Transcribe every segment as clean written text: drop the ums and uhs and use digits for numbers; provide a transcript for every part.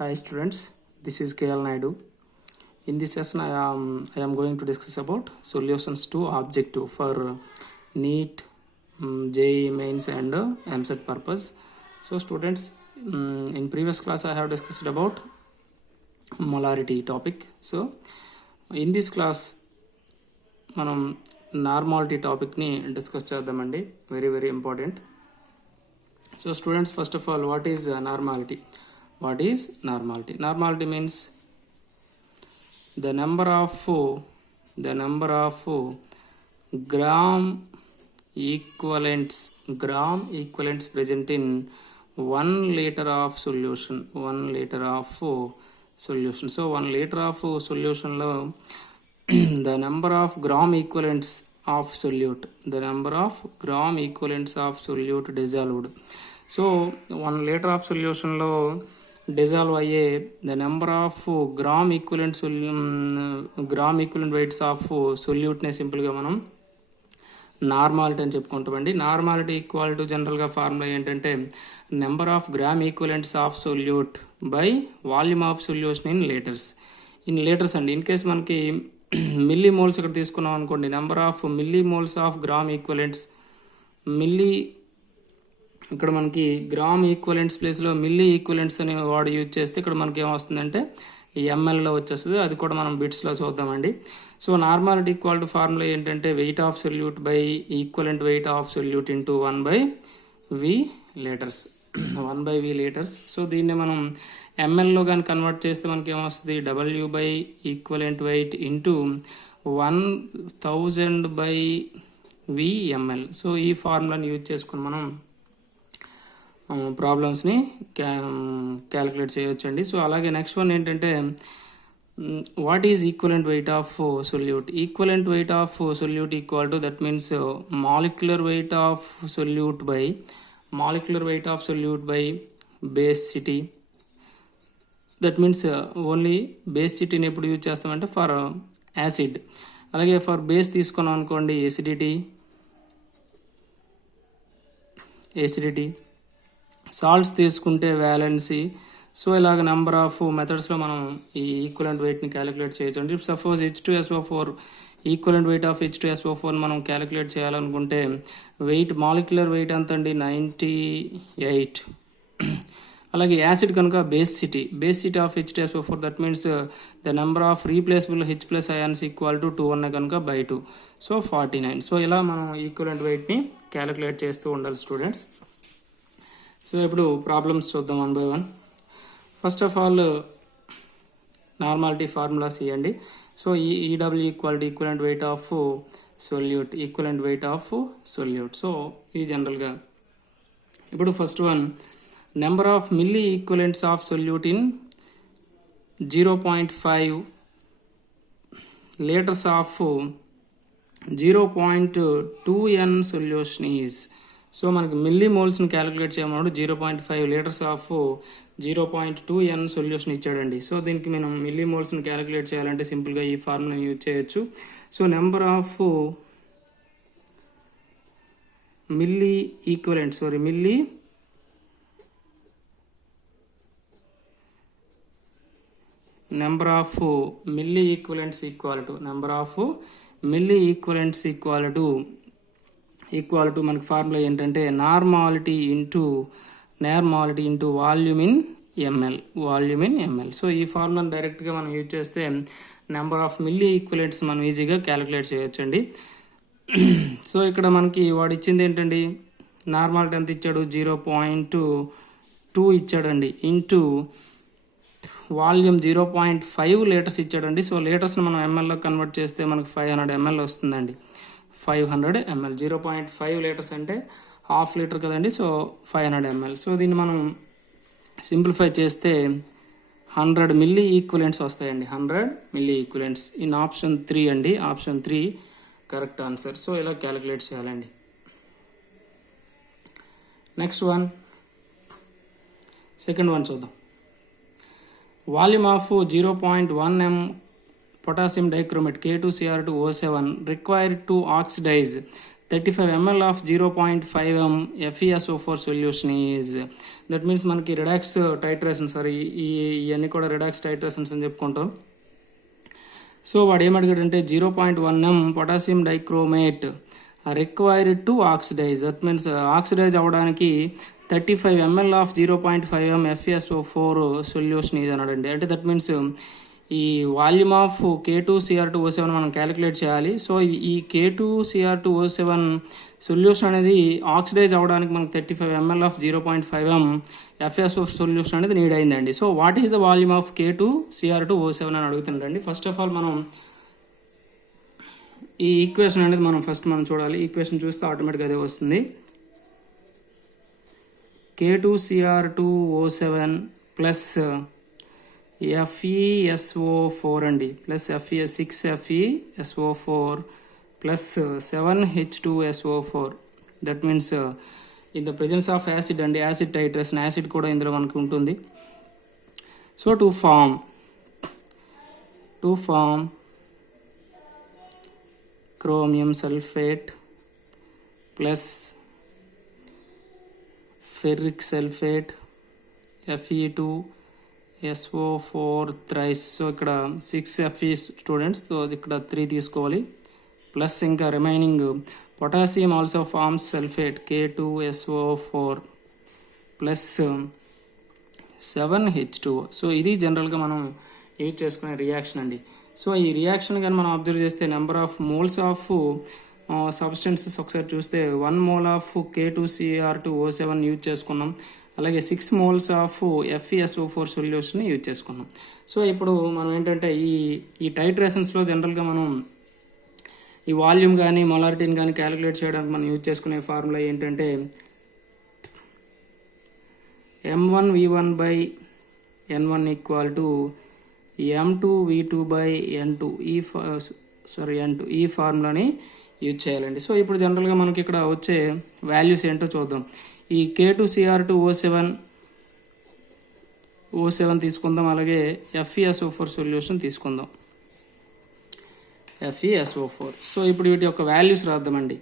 Hi students, this is KL Naidu. In this session, I am going to discuss about solutions to objective for NEET, JEE Mains and MSET purpose. So students, in previous class I have discussed about molarity topic. So in this class, మనం normality టాపిక్ని discuss చేద్దామండి. Very important. So students, first of all, what is normality? What is normality? Normality means the number of gram equivalents present in 1 liter of solution. 1 liter of solution. So 1 liter of solution lo the number of gram equivalents of solute. The number of gram equivalents of solute dissolved. So 1 liter of solution lo dissolve అయ్యే the number of gram equivalent weights of సొల్యూట్నే సింపుల్గా మనం normality అని చెప్పుకుంటామండి. Normality equal to జనరల్గా formula ఏంటంటే number of gram equivalents of solute by volume of solution in litres అండి. In case మనకి మిల్లీ మోల్స్ ఇక్కడ తీసుకున్నాం అనుకోండి, number of millimoles of gram equivalents, ఇక్కడ మనకి గ్రామ్ ఈక్వలెంట్స్ ప్లేస్లో మిల్లీ ఈక్వలెంట్స్ అని వాడు యూజ్ చేస్తే ఇక్కడ మనకి ఏమొస్తుందంటే ఎంఎల్లో వచ్చేస్తుంది. అది కూడా మనం బిట్స్లో చూద్దామండి. So normality equal to formula ఏంటంటే weight of solute by equivalent weight of solute into 1/v litres. 1/v litres. So దీన్ని మనం ఎంఎల్లో కానీ కన్వర్ట్ చేస్తే మనకి ఏమొస్తుంది, W by equivalent weight into 1000/v ml. So ఈ ఫార్ములాని యూజ్ చేసుకుని మనం ప్రాబ్లమ్స్ని క్యాలిక్యులేట్ చేయొచ్చండి. సో అలాగే నెక్స్ట్ వన్ ఏంటంటే what is equivalent weight of solute? Equivalent weight of solute equal to, that means molecular weight of solute by basicity. That means only బేసిటీని ఎప్పుడు యూజ్ చేస్తామంటే ఫర్ యాసిడ్. అలాగే ఫర్ బేస్ తీసుకున్నాం అనుకోండి acidity. Salts తీసుకుంటే valency. So ఇలాగ number of మెథడ్స్లో మనం ఈ ఈక్వలెంట్ వెయిట్ని క్యాలిక్యులేట్ చేయొచ్చు. If suppose H2SO4 equivalent weight of H2SO4 మనం క్యాలిక్యులేట్ చేయాలనుకుంటే వెయిట్, మాలిక్యులర్ వెయిట్ ఎంత అండి, 98. అలాగే యాసిడ్ కనుక basicity of H2SO4, that means the number of replaceable H+ ions equal to 2 ఉన్నాయి కనుక by 2. సో 49. సో ఇలా మనం ఈక్వలెంట్ వెయిట్ని క్యాలిక్యులేట్ చేస్తూ ఉండాలి స్టూడెంట్స్. సో ఇప్పుడు ప్రాబ్లమ్స్ చూద్దాం 1 by 1. First of all normality formulas ఇవ్వండి. So EW equivalent weight of solute. So ఇది జనరల్గా. ఇప్పుడు first one, number of milliequivalents of solute in 0.5 litres of 0.2n solution is. So మనకి మిల్లీ మోల్స్ని calculate చేయమన్నాడు. 0.5 లీటర్స్ ఆఫ్ 0.2n సొల్యూషన్ ఇచ్చాడండి. So దీనికి మనం మిల్లీ మోల్స్ని క్యాలిక్యులేట్ చేయాలంటే సింపుల్గా ఈ ఫార్ములాని యూజ్ చేయొచ్చు. So number of milliequivalents equal to మనకి ఫార్ములా ఏంటంటే normality into volume in ML. So ఈ ఫార్ములాని డైరెక్ట్గా మనం యూజ్ చేస్తే నెంబర్ ఆఫ్ మిల్లీ ఈక్వలెంట్స్ మనం ఈజీగా క్యాలిక్యులేట్ చేయొచ్చండి. సో ఇక్కడ మనకి వాడు ఇచ్చింది ఏంటండి, నార్మాలిటీ ఎంత ఇచ్చాడు, 0.2 ఇచ్చాడండి, ఇంటూ వాల్యూమ్ 0.5 లీటర్స్ ఇచ్చాడండి. సో లీటర్స్ని మనం ఎంఎల్లో కన్వర్ట్ చేస్తే మనకు 500 ml వస్తుందండి. 500 ml. 0.5 లీటర్స్ అంటే హాఫ్ లీటర్ కదండి. So 500 ml. సో దీన్ని మనం సింప్లిఫై చేస్తే 100 మిల్లీ ఈక్వలెంట్స్ వస్తాయండి. 100 మిల్లీ ఈక్వలెంట్స్ ఇన్ ఆప్షన్ 3 అండి. Option 3 correct answer. సో ఇలా క్యాలిక్యులేట్ చేయాలండి. నెక్స్ట్ వన్, సెకండ్ వన్ చూద్దాం. Volume of 0.1 m potassium dichromate K2Cr2O7 required to oxidize 35 ml of 0.5 m FeSO4 solution is, that means మనకి redox titration sir ఇవన్నీ కూడా redox titrations అని చెప్పుకుంటాం. So వాడు ఏమడిగాడంటే 0.1 m potassium dichromate required to oxidise, that means oxidise అవ్వడానికి 35 ml of 0.5 m FeSO4 solution ఇది అన్నాడండి. అంటే దట్ మీన్స్ ఈ వాల్యూమ్ ఆఫ్ K2Cr2O7 మనం క్యాలిక్యులేట్ చేయాలి. సో ఈ K2Cr2O7 సొల్యూషన్ అనేది ఆక్సిడైజ్ అవ్వడానికి మనకు 35 ml of 0.5 m FeSO solution అనేది నీడ్ అయిందండి. So what is the volume of K2Cr2O7 అని అడుగుతున్నాడండి. ఫస్ట్ ఆఫ్ ఆల్ మనం ఈ ఈక్వేషన్ అనేది మనం చూడాలి. ఈక్వేషన్ చూస్తే ఆటోమేటిక్గా అదే వస్తుంది. K2Cr2O7 ప్లస్ FeSO4 అండి, plus 6FeSO4 plus 7H2SO4, that means in the presence of acid అండి, యాసిడ్ టైట్రేషన్, యాసిడ్ కూడా ఇందులో మనకు ఉంటుంది. So to form chromium sulfate plus ferric sulfate Fe2SO4 thrice. So ఇక్కడ 6Fe స్టూడెంట్స్, సో ఇక్కడ 3 తీసుకోవాలి. Plus ఇంకా remaining potassium also forms sulphate K2SO4 plus 7H2O. So ఇది జనరల్గా మనం యూజ్ చేసుకునే రియాక్షన్ అండి. సో ఈ రియాక్షన్ కానీ మనం అబ్జర్వ్ చేస్తే number of moles of substances ఒకసారి చూస్తే 1 mole ఆఫ్ K2Cr2O7 యూజ్ చేసుకున్నాం, అలాగే 6 moles of FeSO4 solution use చేసుకున్నాం. సో ఇప్పుడు మనం ఏంటంటే ఈ టైట్రేషన్స్లో జనరల్గా మనం ఈ వాల్యూమ్ కానీ మొలారిటీని కానీ క్యాలిక్యులేట్ చేయడానికి మనం యూజ్ చేసుకునే ఫార్ములా ఏంటంటే M1V1/N1 equal to M2V2/N2 N2 ఈ ఫార్ములాని యూజ్ చేయాలండి. సో ఇప్పుడు జనరల్గా మనకి ఇక్కడ వచ్చే వాల్యూస్ ఏంటో చూద్దాం. ఈ K2Cr2O7 తీసుకుందాం, అలాగే FeSO4 సొల్యూషన్ తీసుకుందాం, FeSO4. సో ఇప్పుడు వీటి యొక్క వాల్యూస్ రాద్దామండి.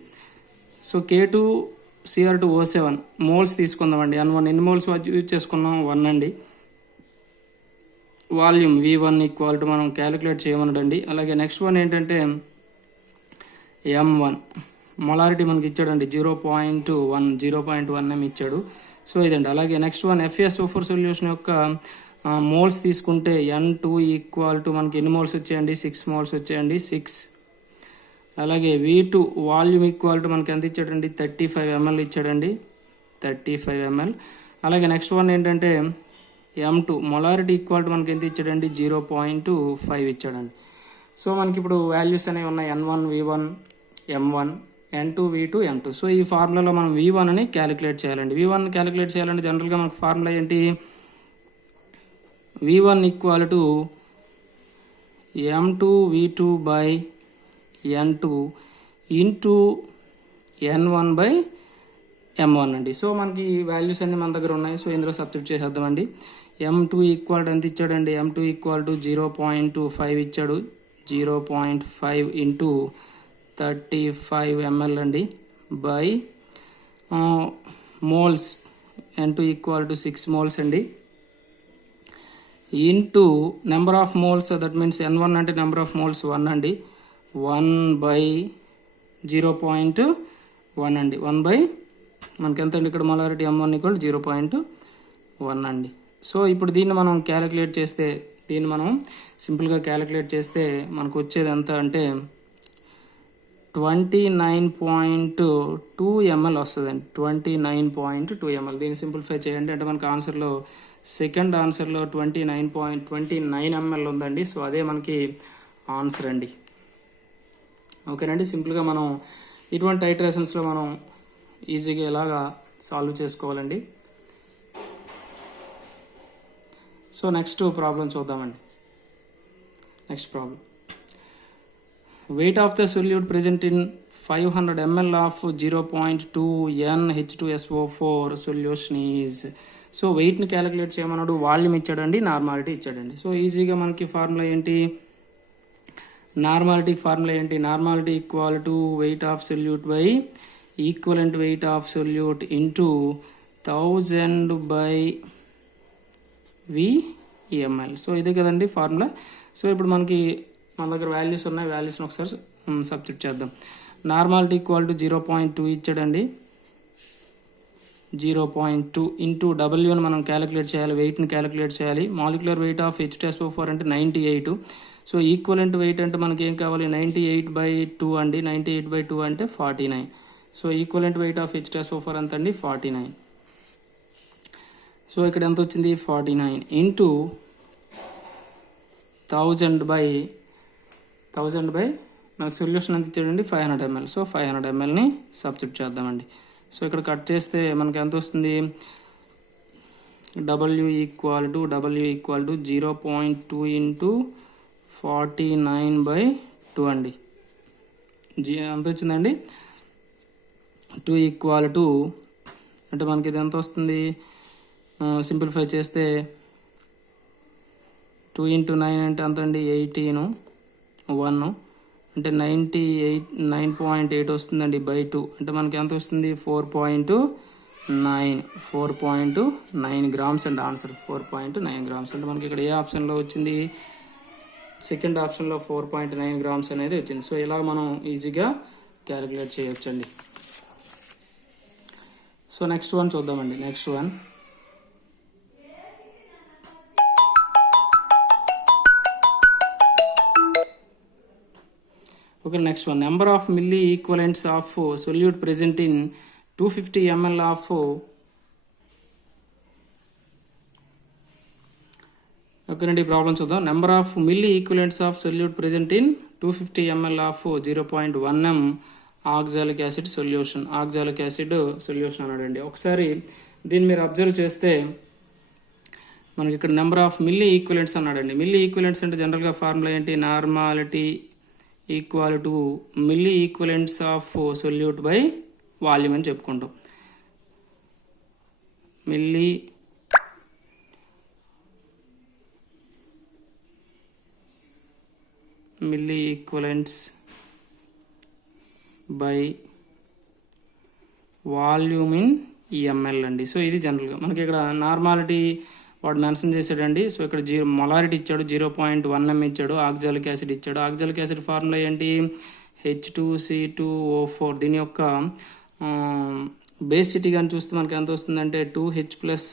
సో K2Cr2O7 మోల్స్ తీసుకుందామండి. N1 ఎన్ని మోల్స్ యూజ్ చేసుకున్నాం? 1 అండి. వాల్యూమ్ V1 ఈక్వల్ టు మనం క్యాలిక్యులేట్ చేయమన్నాడండి. అలాగే నెక్స్ట్ వన్ ఏంటంటే M1 మొలారిటీ మనకి ఇచ్చాడండి 0.1 m ఇచ్చాడు. సో ఇదండి. అలాగే నెక్స్ట్ వన్ FeSO4 సొల్యూషన్ యొక్క మోల్స్ తీసుకుంటే N2 ఈక్వల్ టు మనకి ఎన్ని మోల్స్ వచ్చాయండి? 6 మోల్స్ వచ్చాయండి, 6. అలాగే V2 వాల్యూమ్ ఈక్వల్ టు మనకి ఎంత ఇచ్చాడండి? 35 ml ఇచ్చాడండి, 35 ml. అలాగే నెక్స్ట్ వన్ ఏంటంటే M2 మొలారిటీ ఈక్వల్ టు మనకి ఎంత ఇచ్చాడండి? 0.5 ఇచ్చాడండి. సో మనకి ఇప్పుడు వాల్యూస్ అనేవి ఉన్నాయి, N1 V1 M1, N2 V2 M2. So ఈ ఫార్ములాలో మనం V1 అని క్యాలిక్యులేట్ చేయాలండి. V1 క్యాలిక్యులేట్ చేయాలంటే జనరల్గా మనకు ఫార్ములా ఏంటి? V1 equal to M2 V2/N2 into N1/M1 అండి. సో మనకి వాల్యూస్ అన్ని మన దగ్గర ఉన్నాయి. సో ఇందులో సబ్స్టిట్యూట్ చేసేద్దామండి. M2 ఈక్వల్ టు ఎంత ఇచ్చాడండి? M2 ఈక్వల్ టు 0.25 ఇచ్చాడు, 0.5 ఇంటూ 35 ml అండి, by moles N2 equal to 6 moles అండి, into number of moles, that means N1 అంటే నెంబర్ ఆఫ్ మోల్స్ 1 అండి, 1/0.1 అండి, 1 మనకి ఎంత అండి ఇక్కడ మొలారిటీ M1 ఈక్వల్ 0.1 అండి. సో ఇప్పుడు దీన్ని మనం క్యాలిక్యులేట్ చేస్తే, దీన్ని మనం సింపుల్గా క్యాలిక్యులేట్ చేస్తే మనకు వచ్చేది ఎంత అంటే 29.2 ml వస్తుందండి, 29.2 ml. దీన్ని సింప్లిఫై చేయండి అంటే మనకు ఆన్సర్లో సెకండ్ ఆన్సర్లో 29.29 ml ఉందండి. సో అదే మనకి ఆన్సర్ అండి. ఓకేనండి. సింపుల్గా మనం ఇటువంటి టైట్రేషన్స్లో మనం ఈజీగా ఎలాగా సాల్వ్ చేసుకోవాలండి. సో నెక్స్ట్ ప్రాబ్లం చూద్దామండి. Next problem, weight of the solute present in 500 ml of 0.2 NH2SO4 solution is. So వెయిట్ని క్యాలిక్యులేట్ చేయమన్నాడు, వాల్యూమ్ ఇచ్చాడండి, నార్మాలిటీ ఇచ్చాడండి. సో ఈజీగా మనకి ఫార్ములా ఏంటి? నార్మాలిటీకి ఫార్ములా ఏంటి? Normality equal to weight of solute by equivalent weight of solute into 1000 by VML. So ఇదే కదండి ఫార్ములా. సో ఇప్పుడు మన దగ్గర వాల్యూస్ ఉన్నాయి, వాల్యూస్ని ఒకసారి సబ్స్టిట్యూట్ చేద్దాం. నార్మాలిటీ ఈక్వల్ టు 0.2 ఇచ్చాడండి. 0.2 ఇంటూ డబ్ల్యూని మనం క్యాలిక్యులేట్ చేయాలి, వెయిట్ని క్యాలిక్యులేట్ చేయాలి. మాలిక్యులర్ వెయిట్ ఆఫ్ H2SO4 అంటే 98. సో ఈక్వలెంట్ వెయిట్ అంటే మనకి ఏం కావాలి? 98/2 అండి. 98/2 అంటే 49. So equivalent weight of H2SO4 ఎంత అండి? 49. సో ఇక్కడ ఎంత వచ్చింది? 49 ఇంటూ 1000 బై నాకు సొల్యూషన్ ఎంత ఇచ్చాడండి? 500 ml. సో 500 mlని సబ్స్టిట్యూట్ చేద్దామండి. సో ఇక్కడ కట్ చేస్తే మనకి ఎంత వస్తుంది? W ఈక్వల్ టు 0.2 ఇంటూ 49/2 అండి. ఎంత వచ్చిందండి? 2 ఈక్వల్ టు అంటే మనకి ఇది ఎంత వస్తుంది? సింప్లిఫై చేస్తే 2 ఇంటూ 9 అంటే ఎంత అండి? 18, 1 అంటే 9.8 వస్తుందండి బై 2 అంటే మనకి ఎంత వస్తుంది? 4.9 గ్రామ్స్ అండి ఆన్సర్. 4.9 గ్రామ్స్ అంటే మనకి ఇక్కడ ఏ ఆప్షన్లో వచ్చింది? సెకండ్ ఆప్షన్లో 4.9 గ్రామ్స్ అనేది వచ్చింది. సో ఇలా మనం ఈజీగా క్యాలిక్యులేట్ చేయొచ్చండి. సో నెక్స్ట్ వన్ చూద్దామండి. Next one okay, next one, number of milli equivalents of solute present in 250 ml of okay, problem చూద్దాం. Number of milliequivalents of solute present in 250 ml of 0.1 m oxalic acid solution. Oxalic acid solution అన్నాడండి. ఒకసారి దీన్ని మీరు observe చేస్తే మనకి ఇక్కడ number of milli equivalents అన్నాడండి. Milli equivalents అంటే జనరల్గా ఫార్ములా ఏంటి? Normality equal to milli equivalents of solute by volume అని చెప్పుకుంటాం. Milli equivalents by volume in ML అండి. సో ఇది జనరల్గా మనకి ఇక్కడ నార్మాలిటీ వాడు మెన్షన్ చేశాడండి. సో ఇక్కడ మొలారిటీ ఇచ్చాడు, 0.1 m ఇచ్చాడు, ఆక్సాలిక్ యాసిడ్ ఇచ్చాడు. ఆక్సాలిక్ యాసిడ్ ఫార్ములా ఏంటి? H2C2O4. దీని యొక్క బేసిటీ కానీ చూస్తే మనకి ఎంత వస్తుందంటే 2H ప్లస్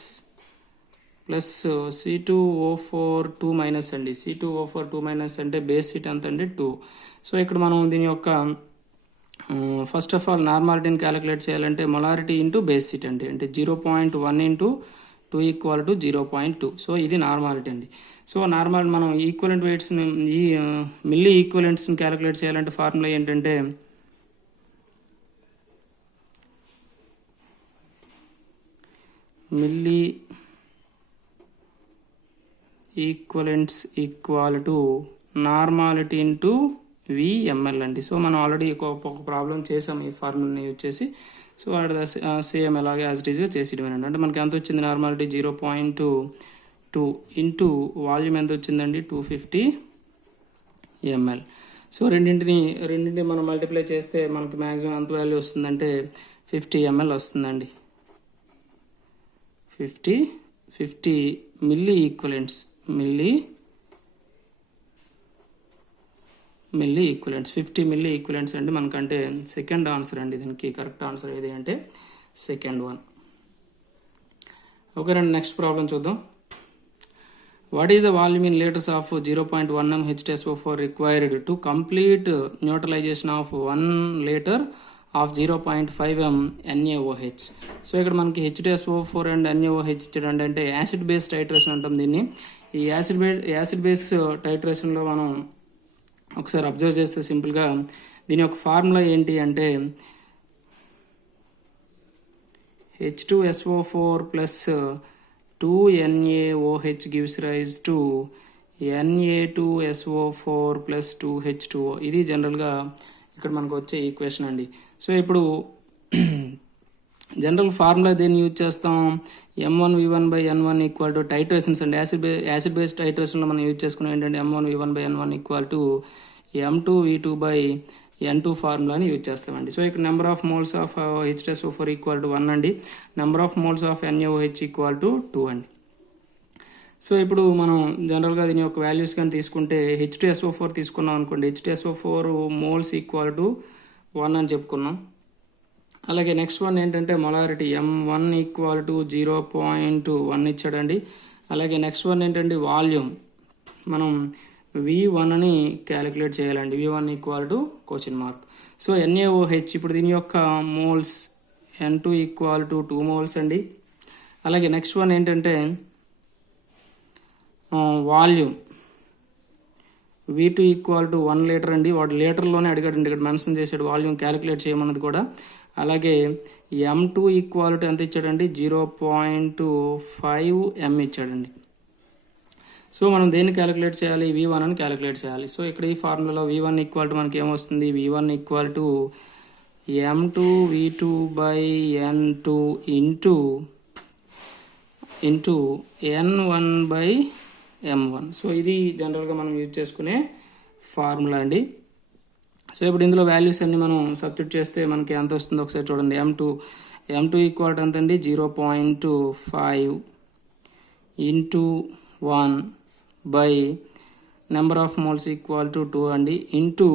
C2O4 2- అండి. C2O4 2- అంటే బేసిటీ ఎంత అండి? 2. సో ఇక్కడ మనం దీని యొక్క ఫస్ట్ ఆఫ్ ఆల్ నార్మాలిటీని క్యాలిక్యులేట్ చేయాలంటే మొలారిటీ ఇంటూ బేసిటీ అంటే 0.1 ఇంటూ 2 ఈక్వల్ టు 0.2. సో ఇది నార్మాలిటీ అండి. సో నార్మల్ మనం ఈక్వలెంట్ వెయిట్స్ని ఈ మిల్లీ ఈక్వలెంట్స్ని క్యాలిక్యులేట్ చేయాలంటే ఫార్ములా ఏంటంటే milli equivalents equal to normality into VML అండి. సో మనం ఆల్రెడీ ఒక ప్రాబ్లం చేసాం ఈ ఫార్ములాని యూజ్ చేసి. సో అట్ సేమ్ అలాగే యాజ్ ఇట్ ఈజ్గా చేసేయడం అంటే మనకి ఎంత వచ్చింది? నార్మాలిటీ 0.2 ఇంటూ వాల్యూమ్ ఎంత వచ్చిందండి? 250 ml. సో రెండింటిని మనం మల్టిప్లై చేస్తే మనకి మ్యాక్సిమం ఎంత వాల్యూ వస్తుందంటే 50 ml వస్తుందండి. 50 milli equivalents milli equivalents 50 milli equivalents అండి మనకంటే సెకండ్ ఆన్సర్ అండి. దీనికి కరెక్ట్ ఆన్సర్ ఏది అంటే సెకండ్ వన్. ఓకే రండి, నెక్స్ట్ ప్రాబ్లం చూద్దాం. What is the volume in litres of 0.1 m H2SO4 required to complete neutralisation of 1 liter of 0.5 m NaOH. So ఇక్కడ మనకి H2SO4 అండ్ NaOH ఇచ్చాడు అంటే యాసిడ్ బేస్ టైట్రేషన్ అంటాం దీన్ని. ఈ యాసిడ్ బేస్ టైట్రేషన్లో మనం ఒకసారి అబ్జర్వ్ చేస్తే సింపుల్గా దీని యొక్క ఫార్ములా ఏంటి అంటే H2SO4 plus 2NaOH gives rise to Na2SO4 plus 2H2O. ఇది జనరల్గా ఇక్కడ మనకు వచ్చే ఈక్వేషన్ అండి. సో ఇప్పుడు జనరల్ ఫార్ములా దేన్ని యూజ్ చేస్తాం? M1V1/N1 ఈక్వల్ టు టైట్రేషన్స్ అండి. యాసిడ్ బేస్ టైట్రేషన్లో మనం యూజ్ చేసుకున్నాం ఏంటంటే M1V1/N1 ఈక్వల్ టు M2V2/N2 ఫార్ములాని యూజ్ చేస్తామండి. సో ఇక్కడ number of moles of H2SO4 equal to 1 అండి, number of moles of NaOH equal to 2 అండి. సో ఇప్పుడు మనం జనరల్గా దీని యొక్క వాల్యూస్ కానీ తీసుకుంటే H2SO4 తీసుకున్నాం అనుకోండి, H2SO4 మోల్స్ ఈక్వల్ టు 1 అని చెప్పుకున్నాం. అలాగే నెక్స్ట్ వన్ ఏంటంటే మొలారిటీ M1 ఈక్వల్ టు 0.1 ఇచ్చాడండి. అలాగే నెక్స్ట్ వన్ ఏంటంటే వాల్యూమ్, మనం V1ని క్యాలిక్యులేట్ చేయాలండి. V1 equal to question mark. So NaOH ఇప్పుడు దీని యొక్క moles N2 equal to 2 moles అండి. అలాగే నెక్స్ట్ వన్ ఏంటంటే volume V2 equal to 1 litre అండి. వాడు లీటర్లోనే అడిగాడండి, ఇక్కడ మెన్షన్ చేశాడు వాల్యూమ్ క్యాలిక్యులేట్ చేయమన్నది కూడా. అలాగే M2 ఈక్వల్ టు ఎంత ఇచ్చాడండి, 0.5 M ఇచ్చాడండి. సో మనం దేన్ని క్యాలిక్యులేట్ చేయాలి, V1 అని క్యాలిక్యులేట్ చేయాలి. సో ఇక్కడ ఈ ఫార్ములాలో V1 ఈక్వల్ టు మనకి ఏమొస్తుంది, V1 equal to M2V2/N2 into N1/M1. So ఇది జనరల్గా మనం యూజ్ చేసుకునే ఫార్ములా అండి. సో ఇప్పుడు ఇందులో వాల్యూస్ అన్ని మనం సబ్స్టిట్యూట్ చేస్తే మనకి ఎంత వస్తుందో ఒకసారి చూడండి. M2 ఈక్వల్ టు ఎంత అండి, 0.5 into 1 by number of moles equal to 2 అండి, ఇంటూ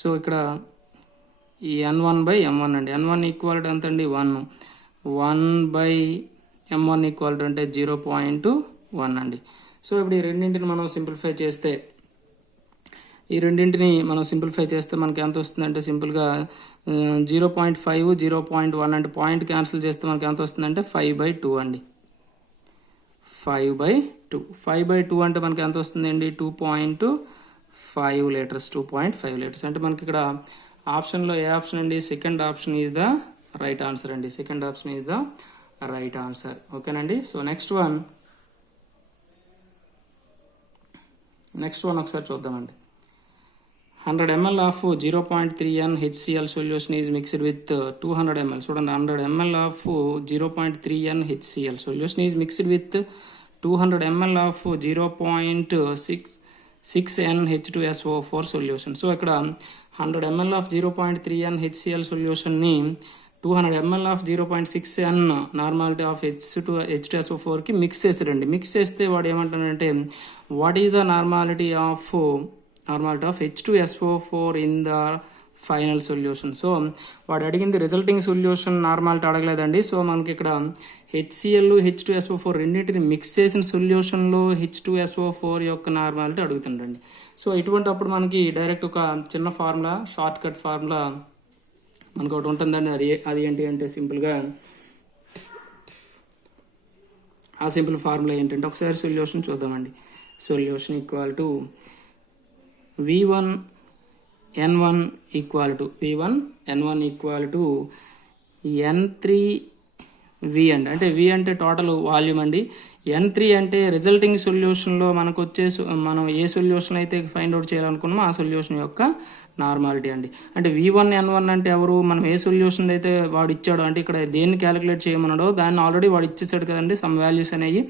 సో ఇక్కడ ఈ N1/M1 అండి. N1 ఈక్వల్ టు ఎంత అండి, 1/M1 ఈక్వల్ టు అంటే 0.1 అండి. సో ఇప్పుడు ఈ రెండింటిని మనం సింప్లిఫై చేస్తే మనకి ఎంత వస్తుందంటే సింపుల్గా 0.5 0.1 అంటే పాయింట్ క్యాన్సిల్ చేస్తే మనకి ఎంత వస్తుందంటే 5/2 అండి. 5/2 అంటే మనకి ఎంత వస్తుందండి, 2.5 లీటర్స్. 2.5 లీటర్స్ అంటే మనకి ఇక్కడ ఆప్షన్లో ఏ ఆప్షన్ అండి, second option is the right answer అండి. Second option is the right answer. ఓకేనండి. సో నెక్స్ట్ వన్ ఒకసారి చూద్దామండి. 100 ml of 0.3N HCl solution is mixed with 200 ml. చూడండి, 100 ml of 0.3N HCl solution is mixed with 200 ml of 0.6N H2SO4 solution. So ఇక్కడ 100 ml of 0.3N HCl solutionని 200 ml of 0.6N normality of H2SO4కి mix చేస్తాడండి. Mix చేస్తే వాడు ఏమంటాడంటే what is the normality of H2SO4 in the final solution. So వాడు అడిగింది resulting solution normality అడగలేదండి. సో మనకి ఇక్కడ HCl H2SO4 రెండింటిని మిక్స్ చేసిన సొల్యూషన్లో H2SO4 యొక్క నార్మాలిటీ అడుగుతుండండి. సో ఇటువంటి అప్పుడు మనకి డైరెక్ట్ ఒక చిన్న ఫార్ములా, షార్ట్ కట్ ఫార్ములా మనకు ఒకటి ఉంటుందండి. అది ఏంటి అంటే సింపుల్గా ఆ సింపుల్ ఫార్ములా ఏంటంటే ఒకసారి సొల్యూషన్ చూద్దామండి. Solution equal to V1N1 equal to N3V అండి. అంటే V అంటే టోటల్ వాల్యూమ్ అండి. N3 అంటే రిజల్టింగ్ సొల్యూషన్లో మనకు మనం ఏ సొల్యూషన్ అయితే ఫైండ్ అవుట్ చేయాలనుకున్నామో ఆ సొల్యూషన్ యొక్క నార్మాలిటీ అండి. అంటే V1N1 అంటే ఎవరు, మనం ఏ సొల్యూషన్ అయితే వాడు ఇచ్చాడో, అంటే ఇక్కడ దేన్ని క్యాలిక్యులేట్ చేయమన్నాడో దాన్ని ఆల్రెడీ వాడు ఇచ్చేసాడు కదండి. సమ్ వాల్యూస్ అనేవి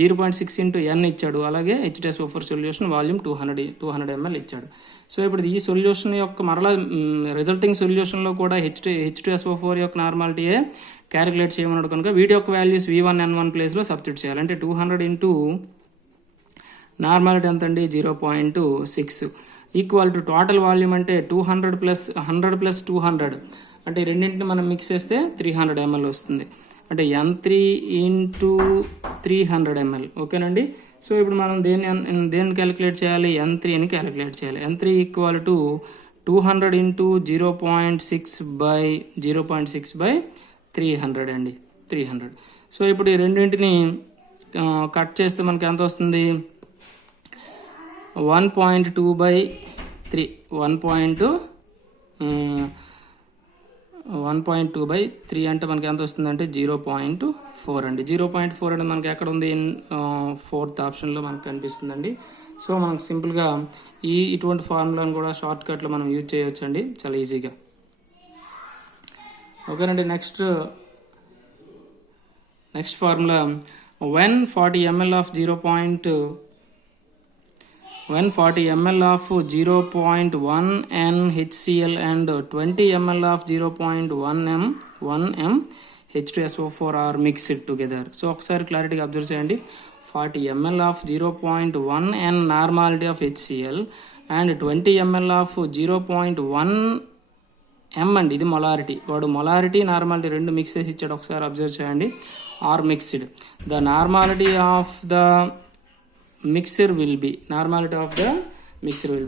0.6 ఇంటూ N ఇచ్చాడు. అలాగే H2SO4 సొల్యూషన్ వాల్యూమ్ 200 ml ఇచ్చాడు. సో ఇప్పుడు ఈ సొల్యూషన్ యొక్క మరలా రిజల్టింగ్ సొల్యూషన్లో కూడా H2SO4 యొక్క నార్మాలిటీయే క్యాలిక్యులేట్ చేయమన్నాడు కనుక వీటి యొక్క వాల్యూస్ V1N1 ప్లేస్లో సబ్స్టిట్యూట్ చేయాలి. అంటే 200 ఇంటూ నార్మాలిటీ ఎంత అండి, 0.6 ఈక్వల్ టు టోటల్ వాల్యూమ్ అంటే 200 ప్లస్ 100 ప్లస్ 200 అంటే రెండింటిని మనం మిక్స్ చేస్తే 300 ml వస్తుంది. అంటే N3 ఇంటూ 300 ml. ఓకేనండి. సో ఇప్పుడు మనం దేన్ని క్యాలిక్యులేట్ చేయాలి, N3 అని క్యాలిక్యులేట్ చేయాలి. N3 ఈక్వల్ టు 200 ఇంటూ 0.6/300 అండి, 300. సో ఇప్పుడు ఈ రెండింటిని కట్ చేస్తే మనకి ఎంత వస్తుంది, 1.2/3 1.2/3 అంటే మనకి ఎంత వస్తుంది అంటే 0.4 అండి. 0.4 అంటే మనకి ఎక్కడ ఉంది, 4th ఆప్షన్లో మనకు కనిపిస్తుందండి. సో మనకు సింపుల్గా ఇటువంటి ఫార్ములాను కూడా షార్ట్ కట్లో మనం యూజ్ చేయొచ్చు అండి, చాలా ఈజీగా. ఓకేనండి. Next formula when 40 ml of 0.1 NHCl and 20 ml of 0.1 m H2SO4 are mixed together. So ఒకసారి క్లారిటీగా అబ్జర్వ్ చేయండి. 40 ml of 0.1 N normality of HCl and 20 ml of 0.1 m అండి, ఇది మొలారిటీ. వాడు మొలారిటీ నార్మాలిటీ రెండు మిక్స్ చేసి ఇచ్చాడు, ఒకసారి అబ్జర్వ్ చేయండి. Are mixed. The normality of the mixture will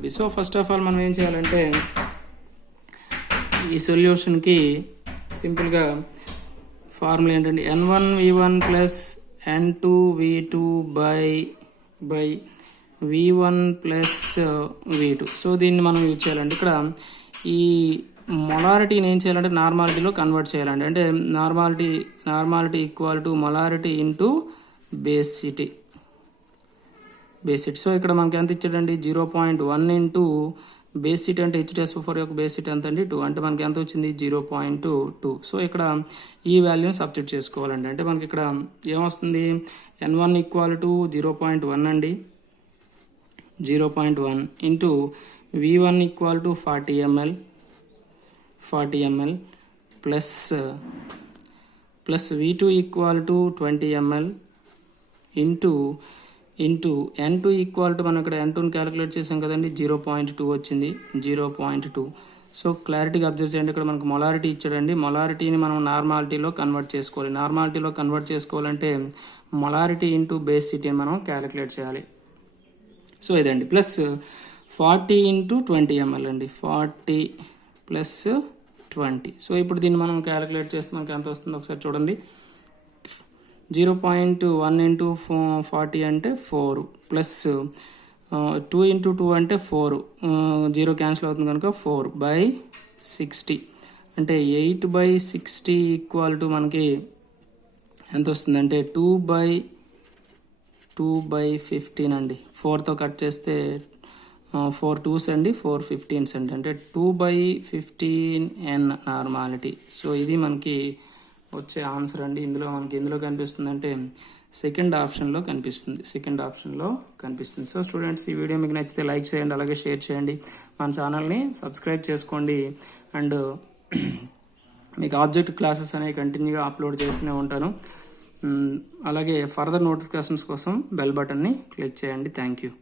be so first of all మనం ఏం చేయాలంటే ఈ సొల్యూషన్కి సింపుల్గా ఫార్ములా ఏంటంటే N1V1 plus N2V2 by V1 plus V2. So దీన్ని మనం యూజ్ చేయాలండి. ఇక్కడ ఈ మొలారిటీని ఏం చేయాలంటే నార్మాలిటీలో కన్వర్ట్ చేయాలండి. అంటే normality equal to molarity into basicity. So ఇక్కడ మనకి ఎంత ఇచ్చాడండి, 0.1 ఇంటూ బేసిటీ అంటే H2SO4 యొక్క బేసిటీ ఎంత అండి, 2. అంటే మనకి ఎంత వచ్చింది, 0.2. సో ఇక్కడ ఈ వాల్యూని సబ్స్టిట్యూట్ చేసుకోవాలండి. అంటే మనకి ఇక్కడ ఏమొస్తుంది, N1 ఈక్వల్ టు 0.1 అండి, 0.1 into V1 equal to 40 ml plus V2 equal to 20 ml into N2 equal to మనం ఇక్కడ N2ని క్యాలిక్యులేట్ చేసాం కదండి, 0.2 వచ్చింది, 0.2. సో క్లారిటీగా అబ్జర్వ్ చేయండి. ఇక్కడ మనకు మొలారిటీ ఇచ్చాడండి. మొలారిటీని మనం నార్మాలిటీలో కన్వర్ట్ చేసుకోవాలి. నార్మాలిటీలో కన్వర్ట్ చేసుకోవాలంటే మొలారిటీ ఇంటూ బేసిటీని మనం క్యాలిక్యులేట్ చేయాలి. సో ఇదండి, ప్లస్ 40 ఇంటూ 20 ml అండి, 40 ప్లస్ 20. సో ఇప్పుడు దీన్ని మనం క్యాలిక్యులేట్ చేస్తే మనకి ఎంత వస్తుందో ఒకసారి చూడండి. 0.1 ఇంటూ 40 అంటే 4 ప్లస్ 2 ఇంటూ 2 అంటే 4, 0 క్యాన్సిల్ అవుతుంది కనుక 4/60 అంటే 8/60 ఈక్వల్ టు మనకి ఎంత వస్తుందంటే 2/15 అండి. 4తో కట్ చేస్తే 4 2s అండి, 4 15s అండి, అంటే 2/15 N నార్మాలిటీ. సో ఇది మనకి వచ్చే ఆన్సర్ అండి. ఇందులో కనిపిస్తుంది అంటే సెకండ్ ఆప్షన్లో కనిపిస్తుంది. సో స్టూడెంట్స్, ఈ వీడియో మీకు నచ్చితే లైక్ చేయండి, అలాగే షేర్ చేయండి, మన ఛానల్ని సబ్స్క్రైబ్ చేసుకోండి. అండ్ మీకు ఆబ్జెక్ట్ క్లాసెస్ అనేవి కంటిన్యూగా అప్లోడ్ చేస్తూనే ఉంటాను. అలాగే ఫర్దర్ నోటిఫికేషన్స్ కోసం బెల్ బటన్ని క్లిక్ చేయండి. Thank you.